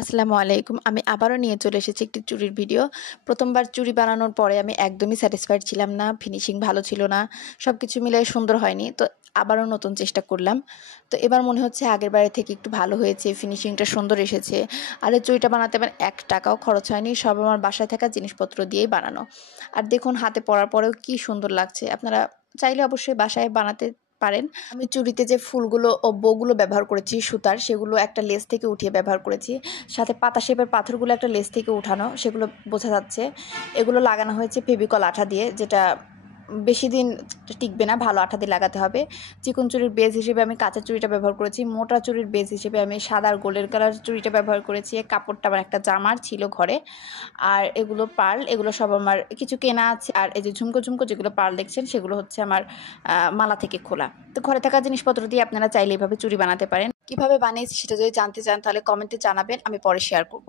আসসালামু আলাইকুম। আমি আবারও নিয়ে চলে এসেছি একটি চুড়ির ভিডিও। ১ম বার চুড়ি বানানোর পরে আমি একদমই স্যাটিসফাইড ছিলাম না। ফিনিশিং ভালো ছিল না। সবকিছু মিলায়ে সুন্দর হয়নি। তো আবারও নতুন চেষ্টা করলাম। তো এবার মনে হচ্ছে আগের বারের থেকে একটু ভালো হয়েছে। ফিনিশিংটা সুন্দর এসেছে। আর এই চুড়িটা বানাতে আমার ৳১ খরচ হয়নি। সব আমার বাসায় থাকা জিনিসপত্র দিয়েই বানানো। আর দেখুন হাতে পরার পরেও কি সুন্দর লাগছে। আপনারা চাইলে অবশ্যই বাসায় বানাতে পারেন। আমি চুড়িতে যে ফুলগুলো ও বউগুলো ব্যবহার করেছি সুতার, সেগুলো একটা লেস থেকে উঠিয়ে ব্যবহার করেছি। সাথে পাতা শেপের পাথরগুলো একটা লেস থেকে উঠানো, সেগুলো বোঝা যাচ্ছে। এগুলো লাগানো হয়েছে ফেভিকল আঠা দিয়ে, যেটা বেশিদিন টিকবে না, ভালো আঠা দিয়ে লাগাতে হবে। চিকন চুড়ির বেজ হিসেবে আমি কাঁচা চুড়িটা ব্যবহার করেছি। মোটা চুড়ির বেজ হিসেবে আমি সাদা আর গোল্ডেন কালার চুড়িটা ব্যবহার করেছি। কাপড়টা আমার একটা জামার ছিল ঘরে। আর এগুলো পার্ল, এগুলো সব আমার কিছু কেনা আছে। আর এই যে ঝুমকো যেগুলো পার্ল দেখছেন, সেগুলো হচ্ছে আমার মালা থেকে খোলা। তো ঘরে থাকা জিনিসপত্র দিয়ে আপনারা চাইলে এভাবে চুড়ি বানাতে পারেন। কিভাবে বানিয়েছি সেটা যদি জানতে চান তাহলে কমেন্টে জানাবেন, আমি পরে শেয়ার করব।